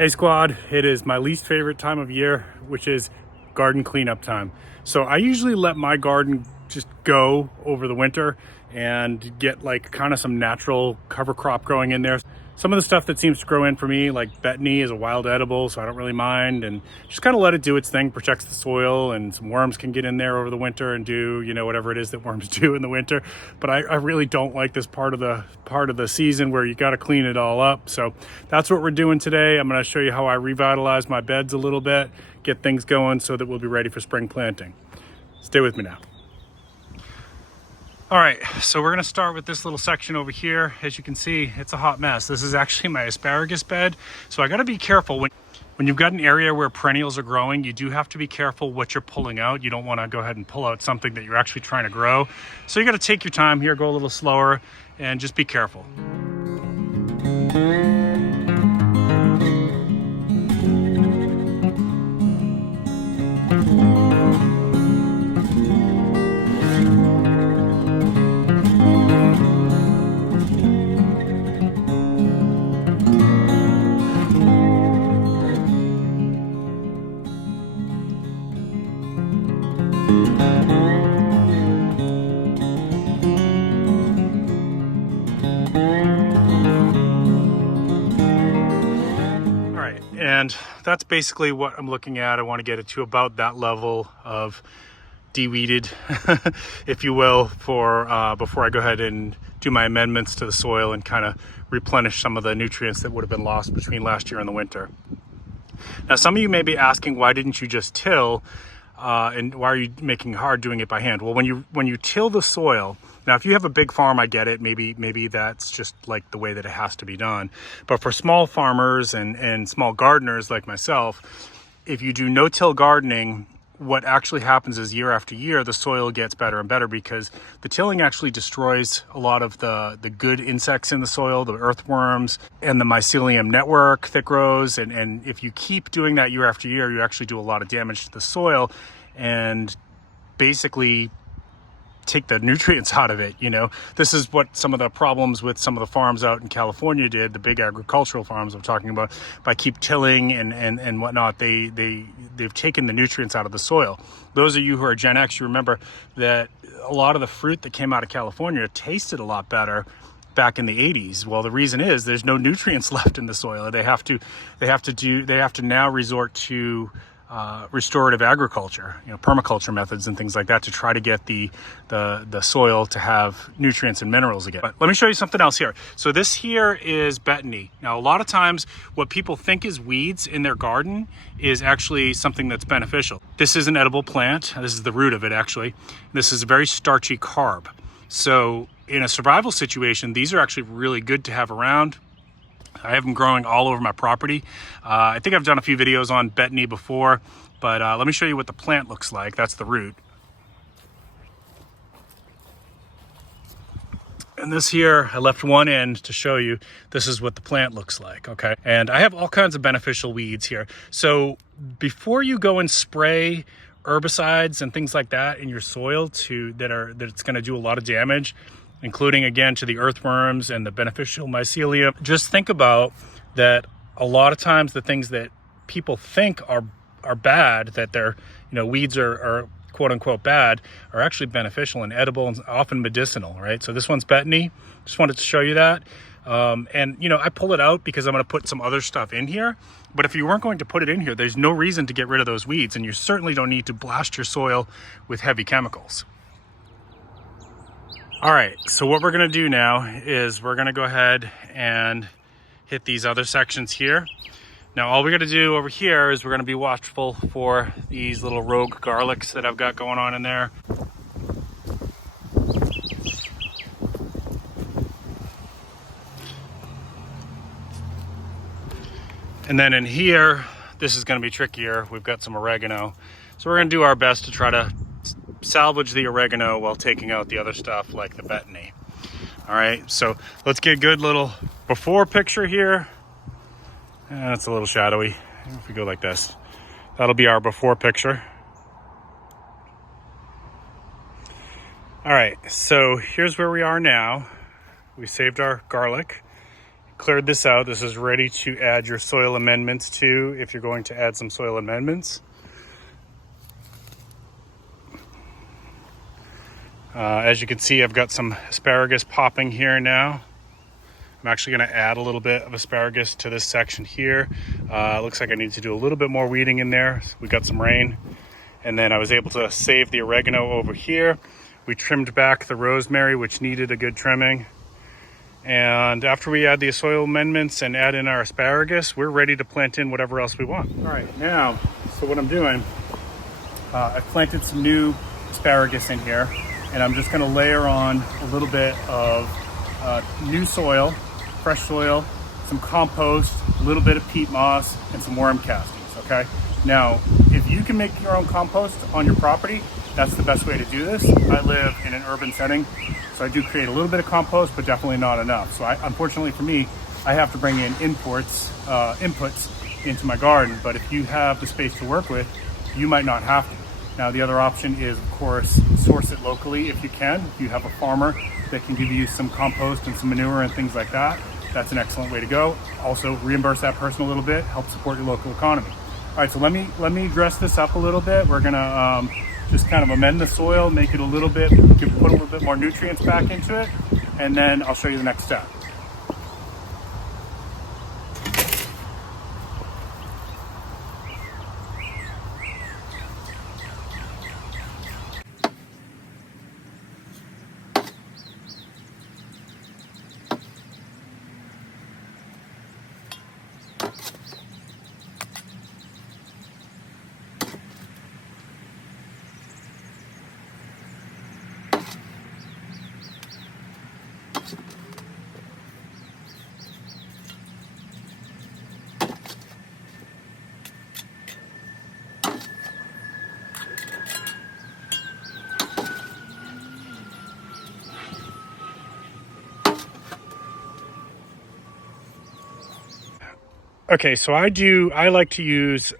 Hey squad, it is my least favorite time of year, which is garden cleanup time. So I usually let my garden just go over the winter and get like kind of some natural cover crop growing in there. Some of the stuff that seems to grow in for me, like betony, is a wild edible, so I don't really mind, and just kind of let it do its thing, protects the soil, and some worms can get in there over the winter and do, you know, whatever it is that worms do in the winter. But I really don't like this part of the season where you got to clean it all up. So that's what we're doing today. I'm going to show you how I revitalize my beds a little bit, get things going so that we'll be ready for spring planting. Stay with me now. All right, so we're gonna start with this little section over here. As you can see, it's a hot mess. This is actually my asparagus bed. So I gotta be careful when you've got an area where perennials are growing, you do have to be careful what you're pulling out. You don't wanna go ahead and pull out something that you're actually trying to grow. So you gotta take your time here, go a little slower, and just be careful. And that's basically what I'm looking at. I want to get it to about that level of de-weeded, if you will, for before I go ahead and do my amendments to the soil and kind of replenish some of the nutrients that would have been lost between last year and the winter. Now, some of you may be asking, why didn't you just till? And why are you making it hard doing it by hand? Well, when you till the soil, now if you have a big farm, I get it. Maybe that's just like the way that it has to be done. But for small farmers and small gardeners like myself, if you do no-till gardening, what actually happens is year after year, the soil gets better and better because the tilling actually destroys a lot of the good insects in the soil, the earthworms and the mycelium network that grows. And if you keep doing that year after year, you actually do a lot of damage to the soil and basically take the nutrients out of it. You know, this is what some of the problems with some of the farms out in California did, the big agricultural farms I'm talking about, by keep tilling and whatnot, they've taken the nutrients out of the soil. Those of you who are Gen X, you remember that a lot of the fruit that came out of California tasted a lot better back in the 80s. Well, the reason is there's no nutrients left in the soil. They have to now resort to restorative agriculture, you know, permaculture methods and things like that to try to get the soil to have nutrients and minerals again. But let me show you something else here. So this here is betony. Now, a lot of times what people think is weeds in their garden is actually something that's beneficial. This is an edible plant. This is the root of it, actually. This is a very starchy carb. So in a survival situation, these are actually really good to have around. I have them growing all over my property. I think I've done a few videos on betony before, but let me show you what the plant looks like. That's the root. And this here, I left one end to show you, this is what the plant looks like, okay? And I have all kinds of beneficial weeds here. So before you go and spray herbicides and things like that in your soil that's gonna do a lot of damage, including again to the earthworms and the beneficial mycelium, just think about that. A lot of times the things that people think are bad, that they're, you know, weeds are quote unquote bad, are actually beneficial and edible and often medicinal, right? So this one's betony. Just wanted to show you that. And you know, I pull it out because I'm going to put some other stuff in here. But if you weren't going to put it in here, there's no reason to get rid of those weeds, and you certainly don't need to blast your soil with heavy chemicals. All right, so what we're gonna do now is we're gonna go ahead and hit these other sections here. Now, all we gotta do over here is we're gonna be watchful for these little rogue garlics that I've got going on in there. And then in here, this is gonna be trickier. We've got some oregano. So we're gonna do our best to try to salvage the oregano while taking out the other stuff like the betony. All right, so let's get a good little before picture here. It's a little shadowy. If we go like this, that'll be our before picture. All right, so here's where we are now. We saved our garlic. cleared this out. This is ready to add your soil amendments to, if you're going to add some soil amendments. As you can see, I've got some asparagus popping here now. I'm actually going to add a little bit of asparagus to this section here. Looks like I need to do a little bit more weeding in there. We got some rain. And then I was able to save the oregano over here. We trimmed back the rosemary, which needed a good trimming. And after we add the soil amendments and add in our asparagus, we're ready to plant in whatever else we want. All right, now, so what I'm doing, I've planted some new asparagus in here, and I'm just gonna layer on a little bit of new soil, fresh soil, some compost, a little bit of peat moss, and some worm castings, okay? Now, if you can make your own compost on your property, that's the best way to do this. I live in an urban setting, so I do create a little bit of compost, but definitely not enough. So unfortunately for me, I have to bring in inputs into my garden, but if you have the space to work with, you might not have to. Now, the other option is, of course, source it locally if you can. If you have a farmer that can give you some compost and some manure and things like that, that's an excellent way to go. Also, reimburse that person a little bit, help support your local economy. All right, so let me dress this up a little bit. We're gonna just kind of amend the soil, make it a little bit, put a little bit more nutrients back into it, and then I'll show you the next step. Okay, so I like to use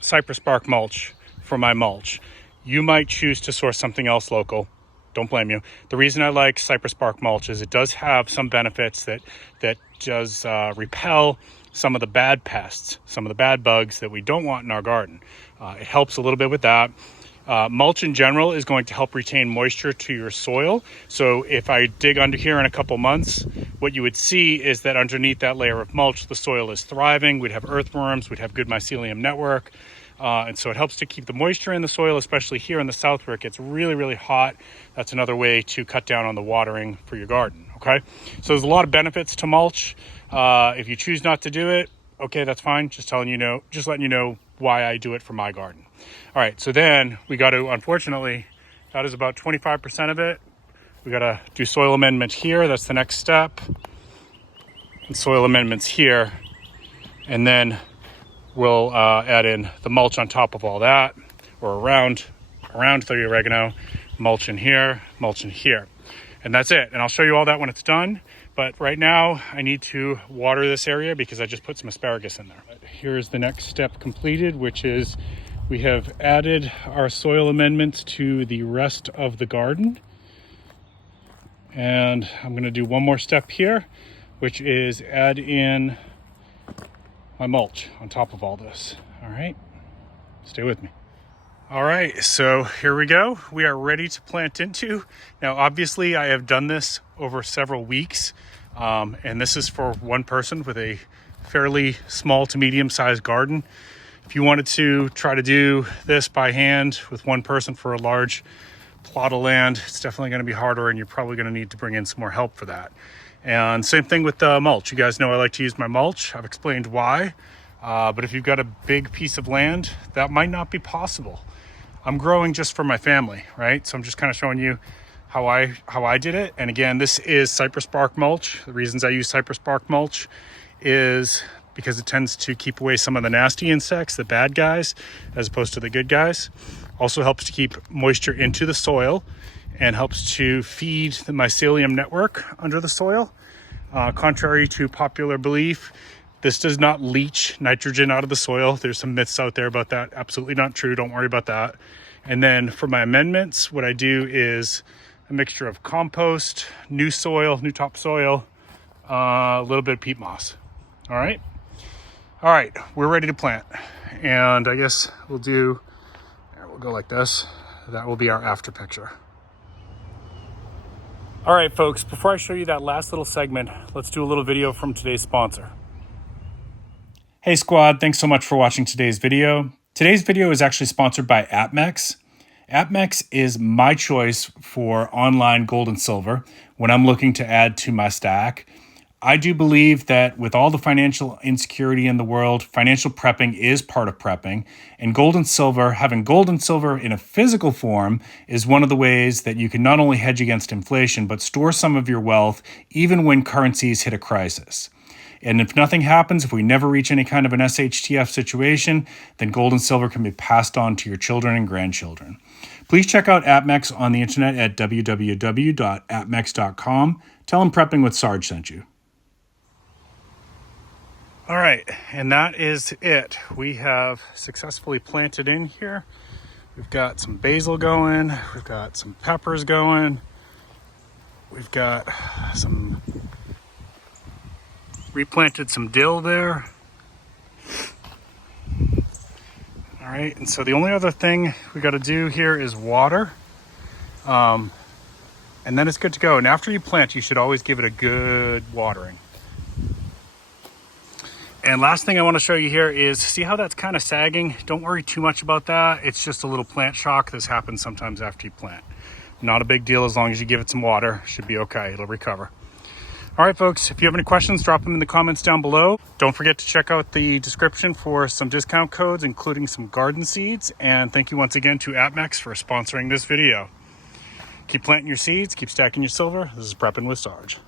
cypress bark mulch for my mulch. You might choose to source something else local. Don't blame you. The reason I like cypress bark mulch is it does have some benefits that does repel some of the bad pests, some of the bad bugs that we don't want in our garden. It helps a little bit with that. Mulch in general is going to help retain moisture to your soil. So if I dig under here in a couple months, what you would see is that underneath that layer of mulch, the soil is thriving. We'd have earthworms, we'd have good mycelium network. And so it helps to keep the moisture in the soil, especially here in the south where it gets really, really hot. That's another way to cut down on the watering for your garden, okay? So there's a lot of benefits to mulch. If you choose not to do it, okay, that's fine. Just letting you know why I do it for my garden. All right, so then we got to, unfortunately, that is about 25% of it. We got to do soil amendment here. That's the next step. And soil amendments here. And then we'll add in the mulch on top of all that, or around the oregano, mulch in here, mulch in here. And that's it. And I'll show you all that when it's done. But right now I need to water this area because I just put some asparagus in there. Here's the next step completed, which is we have added our soil amendments to the rest of the garden. And I'm gonna do one more step here, which is add in my mulch on top of all this. All right, stay with me. All right, so here we go. We are ready to plant into. Now, obviously I have done this over several weeks, and this is for one person with a fairly small to medium-sized garden. If you wanted to try to do this by hand with one person for a large plot of land, it's definitely gonna be harder, and you're probably gonna need to bring in some more help for that. And same thing with the mulch. You guys know I like to use my mulch. I've explained why, but if you've got a big piece of land, that might not be possible. I'm growing just for my family, right? So I'm just kind of showing you how I did it. And again, this is cypress bark mulch. The reasons I use cypress bark mulch is because it tends to keep away some of the nasty insects, the bad guys, as opposed to the good guys. Also helps to keep moisture into the soil and helps to feed the mycelium network under the soil. Contrary to popular belief, this does not leach nitrogen out of the soil. There's some myths out there about that. Absolutely not true. Don't worry about that. And then for my amendments, what I do is a mixture of compost, new soil, new topsoil, a little bit of peat moss. All right, we're ready to plant, and I guess we'll go like this. That will be our after picture. All right, folks, before I show you that last little segment, let's do a little video from today's sponsor. Hey squad, thanks so much for watching today's video. Today's video is actually sponsored by AppMex. AppMex is my choice for online gold and silver when I'm looking to add to my stack. I do believe that with all the financial insecurity in the world, financial prepping is part of prepping, and gold and silver, having gold and silver in a physical form is one of the ways that you can not only hedge against inflation, but store some of your wealth even when currencies hit a crisis. And if nothing happens, if we never reach any kind of an SHTF situation, then gold and silver can be passed on to your children and grandchildren. Please check out AppMex on the internet at www.appmex.com. Tell them Prepping with Sarge sent you. All right, and that is it. We have successfully planted in here. We've got some basil going. We've got some peppers going. We've got replanted some dill there. All right, and so the only other thing we got to do here is water. And then it's good to go. And after you plant, you should always give it a good watering. And last thing I want to show you here is, see how that's kind of sagging? Don't worry too much about that. It's just a little plant shock. This happens sometimes after you plant. Not a big deal as long as you give it some water. Should be okay. It'll recover. All right, folks, if you have any questions, drop them in the comments down below. Don't forget to check out the description for some discount codes, including some garden seeds. And thank you once again to AppMex for sponsoring this video. Keep planting your seeds, keep stacking your silver. This is Prepping with Sarge.